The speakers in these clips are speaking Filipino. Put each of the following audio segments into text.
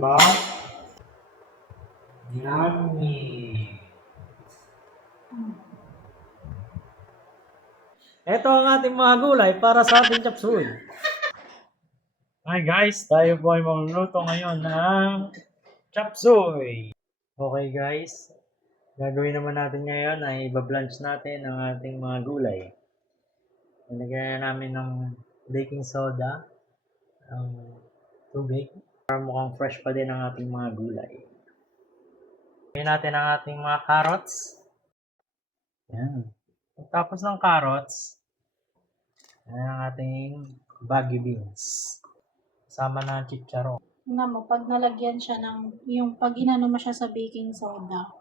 Diba? Yummy! Ito ang ating mga gulay para sa ating chop suey. Hi guys, tayo po ay magluluto ngayon ng chop suey. Okay guys, gagawin naman natin ngayon ay ibablanch natin ang ating mga gulay. Nilagyan namin ng baking soda, ang tubig, para mukhang fresh pa din ang ating mga gulay. Gawin natin ang ating mga carrots. Yan. Tapos ng carrots, yan ang ating baggy beans. Kasama na ang chicharon. Tingnan mo, pag nalagyan siya ng, yung pag inano mo siya sa baking soda,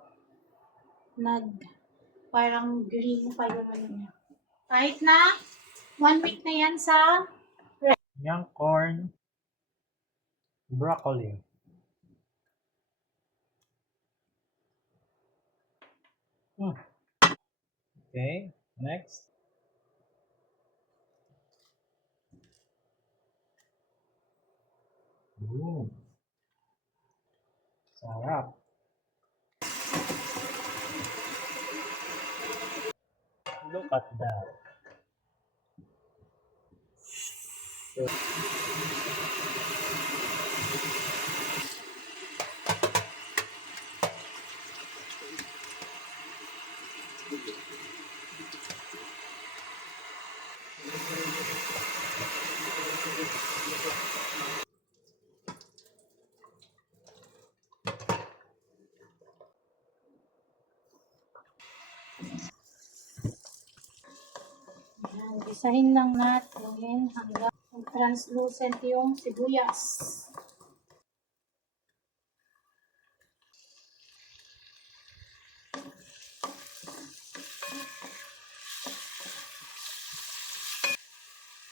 parang green pa yung ano niya. Kahit na, 1 week na yan sa Young corn, broccoli. Okay, next. Sarap. Look at that. Yan, isahin lang natin hanggang translucent yung sibuyas.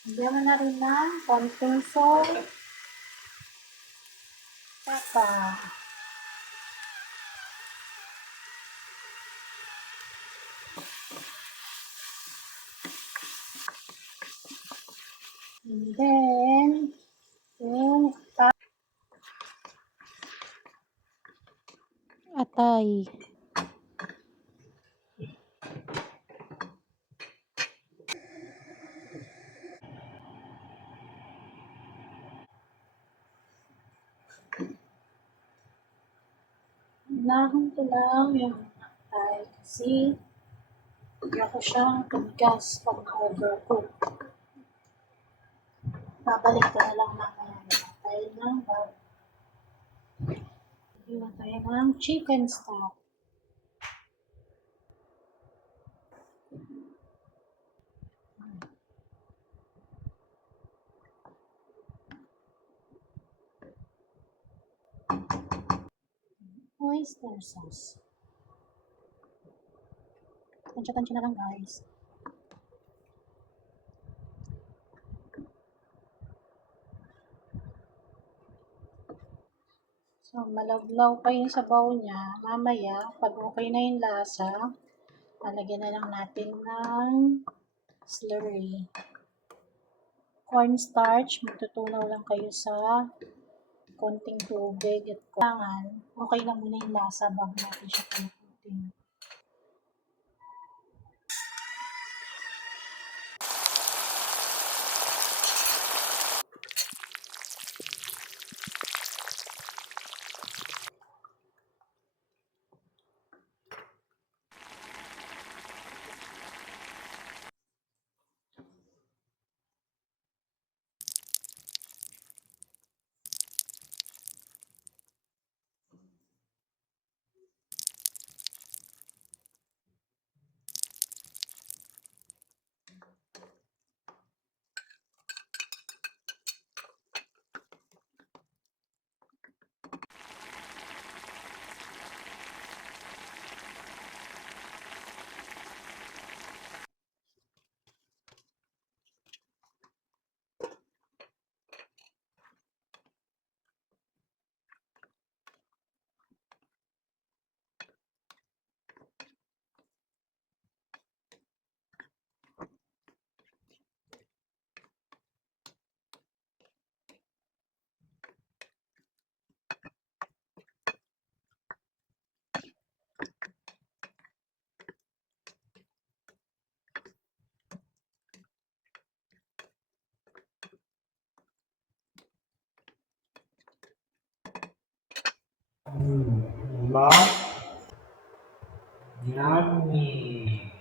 Lagyan mo na rin ng konting salt. Saka and then yung atay. Unahan ko lang yung atay kasi hindi ako siyang tumigas pag overcook. Babalik ko na lang mamaya yung atay ng bago. Yung atay ng chicken stock. Oyster sauce. Tansya-tansya na lang guys. So, malawlaw pa yung sabaw niya. Mamaya, pag okay na yung lasa, lalagyan na lang natin ng slurry. Cornstarch, magtutunaw lang kayo sa konting tubig at kailangan, okay lang muna yung lasa bago natin siya pinakutin. Diba? Yummy.